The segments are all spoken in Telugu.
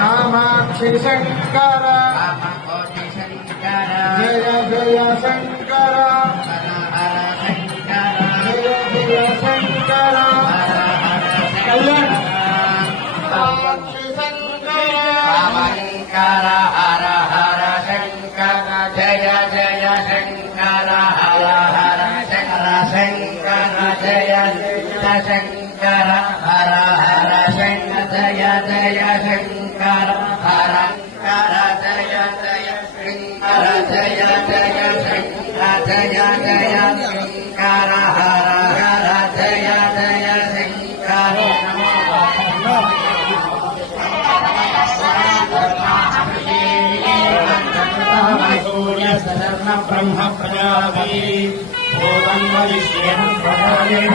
कामाक्षि शंकर जय जय शंकर जय जय शंकर कल्याण कामाक्षि शंकर हर हर शंकर जय जय शंकर हर हर शंकर जय जय शंकर हर हर शंकर जय जय शंकर हर हर जय जय शंकर जय जय शंकर जय जय शंकर हर हर जय जय शंकर सूर्य सधर्म ब्रह्म प्रजापति भूतं वरिष्ठेन प्रजायेन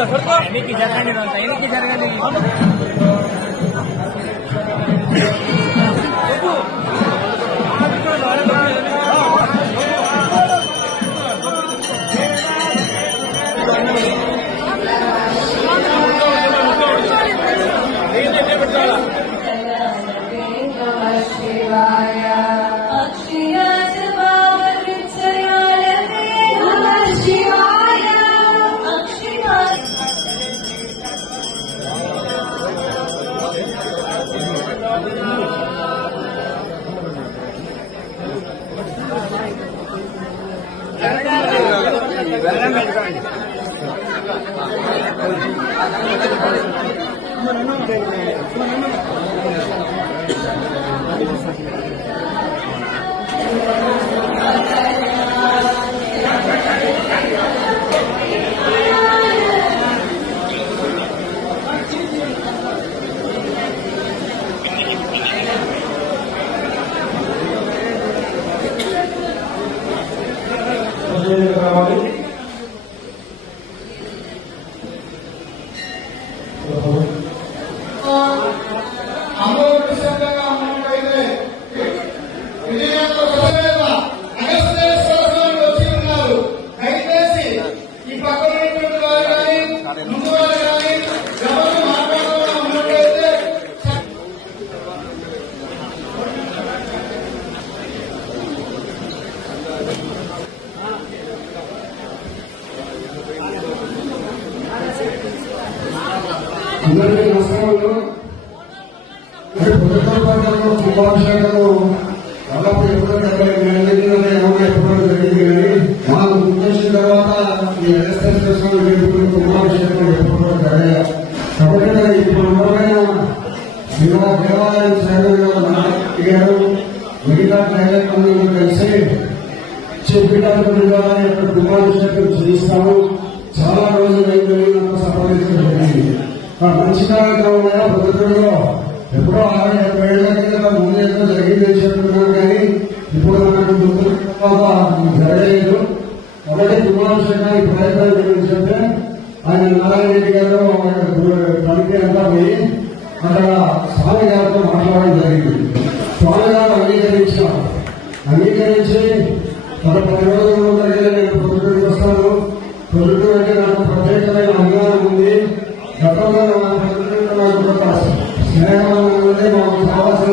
ఎన్నికి జరగండి ఎన్నికి జరగండి అందరికీ నమస్కారాలు. పుస్తకాలు కుంభాభిషేకాలు దాదాపు ఎప్పుడో 70 ఎప్పుడో జరిగింది. కానీ మాకు గుర్తొచ్చిన తర్వాత ఈ కుంభాభిషేకం ఎప్పుడో జరిగాయి. కాబట్టి ఇప్పుడు దేవాలయం సేవ గారు మిగతా కార్యక్రమంలో కలిసి చెప్పేటప్పుడు కుంభాభిషేకం చేయిస్తాము. చాలా రోజులు సంపాదించడం జరిగింది. మంచి కార్యక్రమంగా ప్రభుత్వంలో ఎప్పుడో 60-70 ఏళ్ల కింద ముందు జరిగిందని చెప్తున్నాను. కానీ ఇప్పుడు మనకు జరగలేదు. కాబట్టి కుంభాభిషేకానికి ప్రయత్నం చేయమని చెప్తే ఆయన నారాయణ రెడ్డి గారు కమిటీ అంతా పోయి అక్కడ స్వామి గారితో మాట్లాడడం జరిగింది. స్వామి గారు అంగీకరించి 10 రోజుల దగ్గర నేను పొద్దుటూరుకి వస్తాను. పొద్దుటూరు అంటే నాకు ప్రత్యేకమైన అభిమానం ఉంది. గతంలో నాకు స్నేహం మాకు కావాల్సిన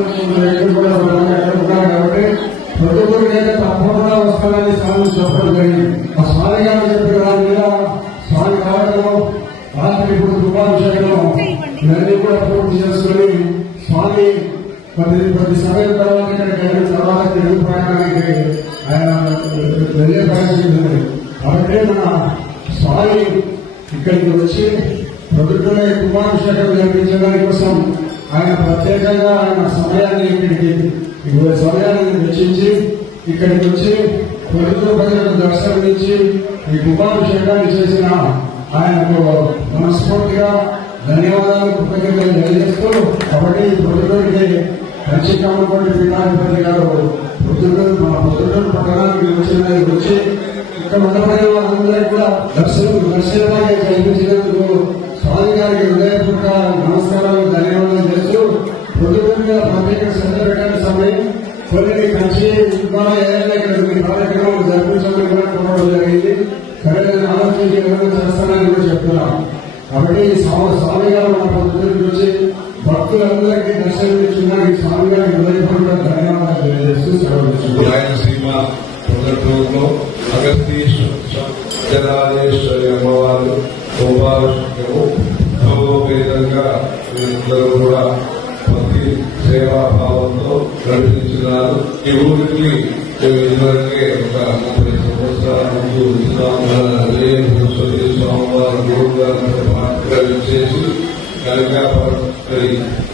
కూడా ఉన్నారు. కాబట్టి పొద్దుటూరుకి అయితే తప్పకుండా వస్తానని స్వామి చెప్పడం జరిగింది. ఆ స్వామి గారు చెప్పిన దాని మీద స్వామి రావడం రాత్రి ఇప్పుడు కుంభాభిషేకం ఇవన్నీ కూడా పూర్తి చేసుకుని స్వామి కొద్ది సమయం తర్వాత ఇక్కడికి వెళ్ళిన తర్వాత తెలుగు ప్రయాణానికి ఆయన వెళ్ళే పరిస్థితి ఉంది. కాబట్టి మన స్వామి ఇక్కడికి వచ్చి ప్రభుత్వంలో కుంభాభిషేకం జరిపించడానికి కోసం ఆయన ప్రత్యేకంగా ఆయన సమయాన్ని వెచ్చించి ఇక్కడికి వచ్చి ప్రభుత్వ ప్రజలకు దర్శనమిచ్చి ఈ కుంభాభిషేకాన్ని చేసిన ఆయనకు మనస్ఫూర్తిగా ధన్యవాదాలు కృతజ్ఞతలు తెలియజేస్తూ కాబట్టి ప్రభుత్వానికి పంచకమ్మకోటి పీఠాధిపతి గారు మన పొద్దుటూరు పట్టణానికి వచ్చి ఇక్కడ ఉండబడిన వాళ్ళందరికీ కూడా దర్శనాన్ని కల్పించినందుకు స్వామి గారికి హృదయపూర్వక నమస్కారాలు ధన్యవాదాలు చేస్తూ పొద్దుటూరు మీద ప్రత్యేక శ్రద్ధ పెట్టిన సమయం కొన్ని కంచి ద్వారా ఏదైనా ఇక్కడ మీ కార్యక్రమాలు జరిపించాలని కూడా కోరడం జరిగింది. సరైన ఆలోచించి ఏమైనా చేస్తానని కూడా చెప్తున్నాం. కాబట్టి స్వామి గారు మన పొద్దుటూరు నుంచి భక్తులందరికీ దర్శనమిచ్చిన స్వామి గారికి హృదయపూర్వక ధన్యవాదాలు తెలియజేస్తూ సెలవు. రాయలసీమ పొద్దుటూరులో అగస్తీశ్వరి అమ్మవారు కుంభాభిషేకము భగవద్గీతంగా వీళ్ళందరూ కూడా భక్తి సేవాభావంతో నడిపించున్నారు. ఈ ఊరికి ఇదివరకే ఒక 30 సంవత్సరాల ముందు స్వామివారు గురువు చేసి కనకాపరి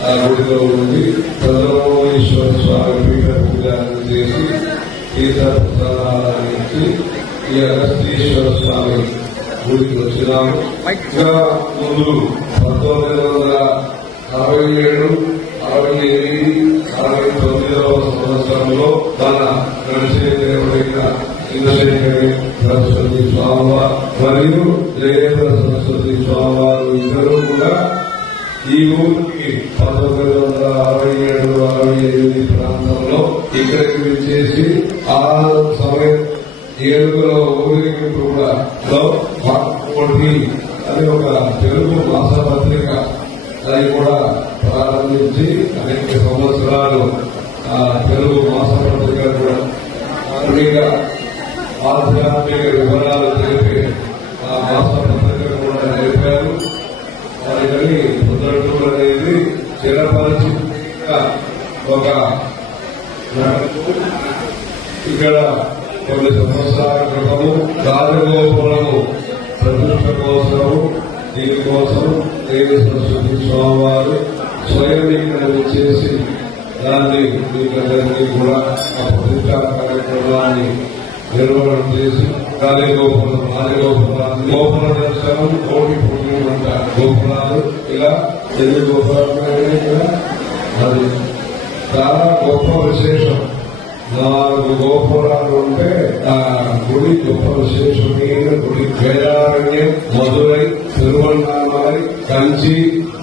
ఆ గుడిలో ఉండి చంద్రమోహేశ్వర స్వామి పీఠ పూజలు చేసి తీర్థప్రసాదాలు ఇచ్చి ఈ అగస్తీశ్వర స్వామి గుడికి వచ్చినాము. ఇంకా ముందు 1967, 68, 69 సంవత్సరంలో మన గణశేఖర చంద్రశేఖరి సరస్వతి స్వామివారు మరియు జయేంద్ర సరస్వతి స్వామివారు ఇద్దరు కూడా ఈ ఊరికి 1967-68 ప్రాంతంలో ఇక్కడికి వచ్చేసి ఆ సమయం ఏడుగులో ఊరికి కూడా అని ఒక తెలుగు మాసపత్రిక అది కూడా ప్రారంభించి అనేక సంవత్సరాలు ఆ తెలుగు మాసపత్రిక కూడా ఆధ్యాత్మిక వివరాలు తెలిపి ఆ మాసపత్రిక కూడా నేర్పారు. వారిని పొందడం అనేది చిరపరిచి ఒక ఇక్కడ కొన్ని సంవత్సరాల క్రితము రాజగోపురము ప్రతిష్ట కోసము దీనికోసం దేవి సరస్వతి స్వామివారు స్వయం ఇక్కడ వచ్చేసి దాన్ని మీకందరికీ కూడా ఆ ప్రతిష్టా కార్యక్రమాన్ని నిర్వహణ చేసి రాజగోపురాన్ని గోపుర దర్శనం కోటి పుణ్యం అంట గోపురాలు ఇలా ఎన్ని గోపురాలు అది చాలా గొప్ప విశేషం. 4 గోపురాలు ఉంటే ఆ గుడి గొప్ప విశేషమైన గుడి. వేదారణ్యం, మధురై, తిరువన్నామలై, కంచి,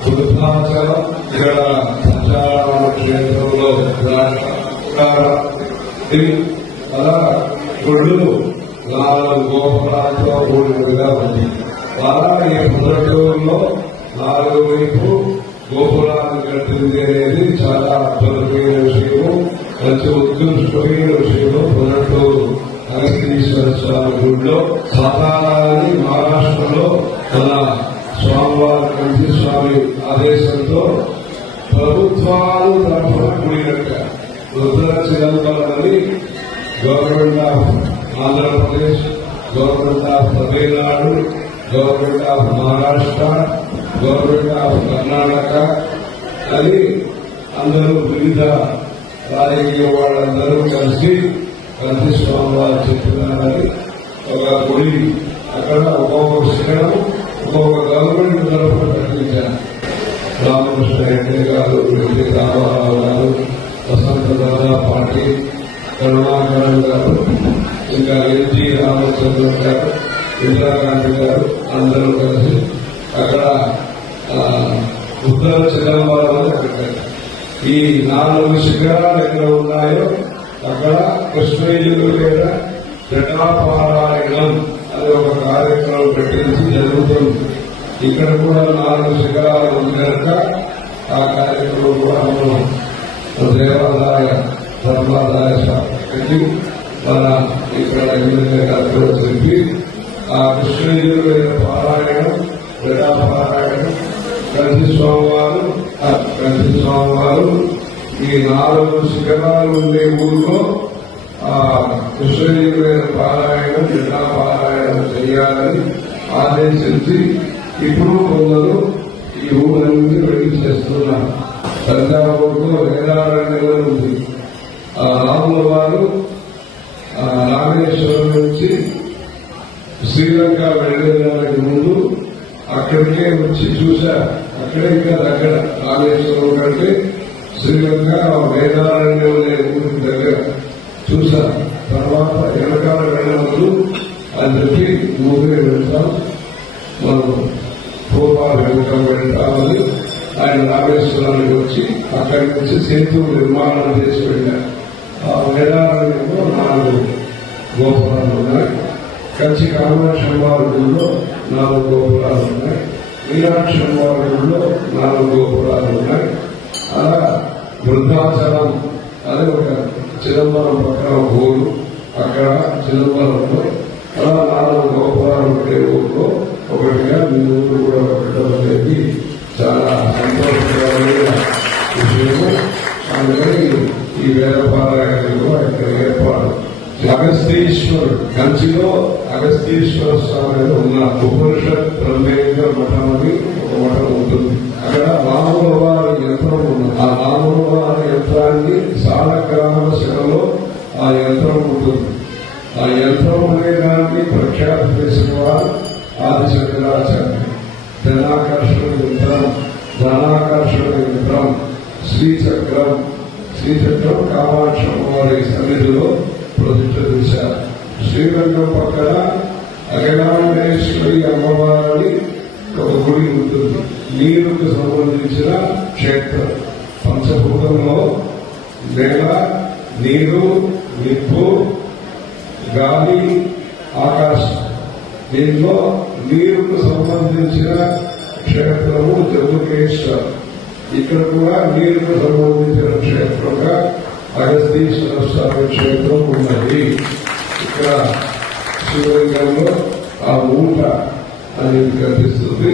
బుద్ధాచలం, ఇక్కడ సంచారణ క్షేత్రంలో అలా గుళ్ళు 4 గోపురాలతో కూడినదిగా ఉంది. అలా ఈ పల్లెటూరులో 4 వైపు గోపురాలు కట్టింది అనేది చాలా అద్భుతమైన విషయము, మంచి ఉత్కృష్టమైన విషయంలో పల్లెటూరు అగస్తీశ్వర స్వామి గుడిలో సాతారాన్ని మహారాష్ట్రలో మన స్వామివారి కంచి స్వామి ఆదేశంతో ప్రభుత్వాలు తరఫున గుడి కట్టారు. రుద్రచిదంబరని government of Andhra Pradesh, government of Tamil Nadu, government of Maharashtra, government of Karnataka అని అందరూ వివిధ రాజకీయ వాళ్ళందరూ కలిసి కంచి స్వామివారు చెప్పినారని ఒక గుడి అక్కడ ఒక్కొక్క శిఖరం ఒక్కొక్క గవర్నమెంట్ తరఫున కట్టించారు. రామకృష్ణ రెడ్డి గారు, రెడ్డి రామారావు గారు, వసంత దాదా పార్టీ, కరుణాకరన్ గారు, ఇంకా ఎన్జీ రామచంద్ర గారు, ఇందిరాగాంధీ గారు అందరూ కలిసి అక్కడ ఉత్తర చిదంబరం కట్టారు. ఈ 4 శిఖరాలు ఎక్కడ ఉన్నాయో అక్కడ కృష్ణయజుర్వేద జటాపారాయణం అనే ఒక కార్యక్రమం పెట్టించి జరుగుతుంది. ఇక్కడ కూడా 4 శిఖరాలు ఉంది కనుక ఆ కార్యక్రమం కూడా మనం దేవాదాయ ధర్మాదాయ శాఖ పెట్టి మన ఇక్కడ ఎమ్మెల్యే గారు చెప్పి ఆ కృష్ణయజుర్వేద పారాయణం, జటాపారాయణం కంచి స్వామివారు ఈ 4 శిఖరాలు ఉండే ఊళ్ళో ఆ కృష్ణయజుర్వేద పారాయణం, జటా పారాయణం చేయాలని ఆదేశించి ఇప్పుడు కొందరు ఈ ఊళ్ళన్నీ వెళ్ళి చేస్తున్నారు. తంజావూరులో వేదారణ్యంలో ఉంది. ఆ రాముల వారు రామేశ్వరం నుంచి శ్రీలంక వెళ్ళడానికి ముందు అక్కడికే వచ్చి చూశారు. అక్కడే ఇంకా దగ్గర రామేశ్వరం కంటే శ్రీలంక వేదారణ్యం ఊరికి దగ్గర చూశారు. తర్వాత వెనకాల వెళ్ళవద్దు అని చెప్పి ఊరికే వెళ్తాం, మనం పూర్వాలు వెళ్తామని ఆయన రామేశ్వరానికి వచ్చి అక్కడి నుంచి సేతు నిర్మాణం చేసి వెళ్ళారు. ఆ వేదారణ్యంలో 4 గోపురాలు ఉన్నాయి. కంచి కామాక్షమ్మవారి గుడిలో 4 గోపురాలు ఉన్నాయి. మీనాక్షమ్మవారి గుడిలో 4 గోపురాలు ఉన్నాయి. అలా వృద్ధాచలం అదే ఒక చిదంబరం పక్కన ఊరు, అక్కడ చిదంబరంలో అలా 4 గోపురాలు ఉండే ఊరిలో ఒకటిగా మీ ఊరు కూడా పెట్టడం అనేది చాలా సంతోషకరమైన విషయము. అందుకని ఈ వేదపారాయణలో ఇక్కడ ఏర్పాటు అగస్తీశ్వరుడు కంచిలో అగస్తీశ్వర స్వామి ఉన్న ఉపనిషత్ బ్రహ్మేంద్ర మఠం అని ఒక మఠం ఉంటుంది. అక్కడ రాముల వారి యంత్రం ఉన్నది. ఆ రాముల వారి యంత్రాన్ని సాలగ్రామ శిలలో ఆ యంత్రం ఉంటుంది. ఆ యంత్రం అనే దాన్ని ప్రఖ్యాతి చేసిన వారు ఆదిశంకరాచార్య. ధనాకర్షణ యంత్రం, ధనాకర్షణ యంత్రం, శ్రీచక్రం కామాక్షమ్మ వారి సన్నిధిలో ప్రతిష్ట చేశారు. శ్రీ శ్రీరంగం పక్కన అఖిలాండేశ్వరి అమ్మవారిని ఒక గుడి ఉంటుంది. నీరుకు సంబంధించిన క్షేత్రం. పంచభూతంలో నేల, నీరు, నిప్పు, గాలి, ఆకాశం. దీనిలో నీరుకు సంబంధించిన క్షేత్రము జంబుకేశ్వర్. ఇక్కడ కూడా నీరుకు సంబంధించిన క్షేత్రంగా అగస్తీశ్వర స్వామి క్షేత్రం ఉన్నది. ఇక్కడ శివలింగంలో ఆ ఊట అనేది కనిపిస్తుంది.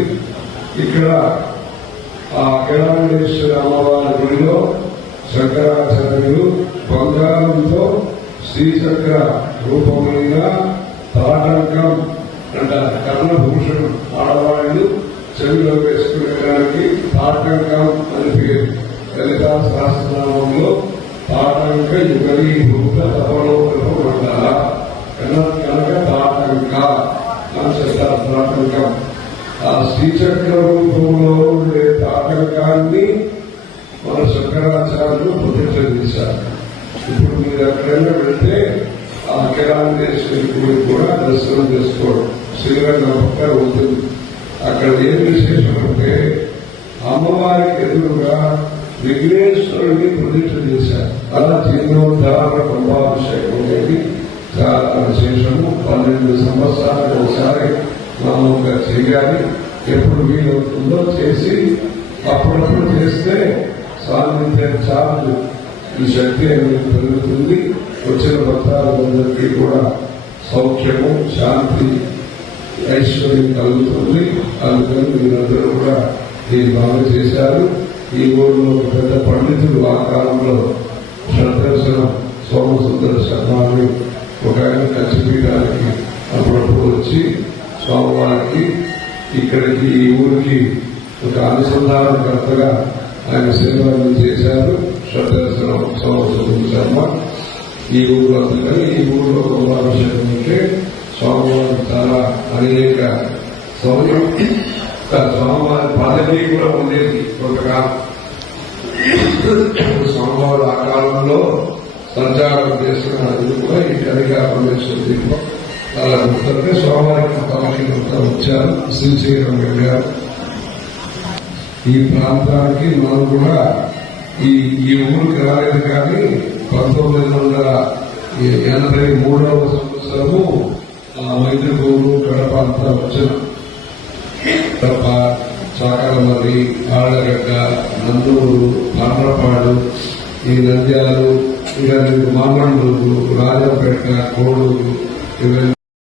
ఇక్కడ ఆ అఖిలాండేశ్వర అమ్మవారి గుడిలో శంకరాచార్యులు బంగారంతో శ్రీచక్ర రూపమైన తాటంకం అంటారు. కర్ణభూషణం ఆడవాళ్ళు చెవిలో వేసుకునేదానికి తాటంకం అని పేరు. లలితా సహస్రనామంలో తాటంక యుగలీభూత తపలోకం అంటారా కనుక తాటంక అని చెప్తారు. తాటంకం ఆ శ్రీచక్ర రూపంలో ఉండే తాటంకాన్ని మన శంకరాచార్యులు ప్రతిష్ఠ చేశారు. ఇప్పుడు మీరు ఎక్కడైనా వెళ్తే ఆ అఖిలాండేశ్వరి గుడి కూడా దర్శనం చేసుకోవడం శ్రీరంగం పక్కన ఉంటుంది. అక్కడ ఏం విశేషం అంటే అమ్మవారికి ఎదురుగా విఘ్నేశ్వరుడిని ప్రతిష్ఠ చేశారు. అలా జీర్ణోద్ధారణ కుంభాభిషేకం అనేది చాలా విశేషము. 12 సంవత్సరాలకు ఒకసారి మామూలుగా చేయాలి. ఎప్పుడు వీలవుతుందో చేసి అప్పుడప్పుడు చేస్తే సాన్నిధ్యం చాలు ఈ శక్తి అనేది పెరుగుతుంది. వచ్చిన భక్తాలందరికీ కూడా సౌఖ్యము, శాంతి, ఐశ్వర్యం కలుగుతుంది. అందుకని మీరందరూ కూడా దీన్ని బాగా చేశారు. ఈ ఊరిలో పెద్ద పండితులు ఆ కాలంలో శ్రద్ధర్శనం సోమసుందర శర్మాన్ని ఒక ఆయన కంచిపీఠానికి అప్పుడప్పుడు వచ్చి స్వామివారికి ఇక్కడికి ఈ ఊరికి ఒక అనుసంధానకర్తగా ఆయన సేవలు చేశారు. శ్రద్ధర్శనం సోమసుందర శర్మ ఈ ఊరు. అందుకని ఈ ఊరిలో కుంభాభిషేకం ఉంటే స్వామివారికి చాలా అనేక స్వామివారి పదవి కూడా ఉండేది కొంతకాలం. స్వామివారు ఆ కాలంలో సంచారం చేసిన అది కూడా ఈ కనిగా పరమేశ్వర దీపం చాలా గుర్తుంటే స్వామివారికి పదవి వచ్చారు. శ్రీశైలం వెళ్ళారు. ఈ ప్రాంతానికి మనం కూడా ఈ ఊరికి రాలేదు కానీ 1983వ సంవత్సరము మైదుగూరు, కడప అంతా వచ్చిన కడప, చాకలమర్రి, ఆళ్లగడ్డ, నందూరు, పాండ్రపాడు, ఈ నంద్యాలు, ఇక మామూలు రాజంపేట, కోడూరు, ఇవన్నీ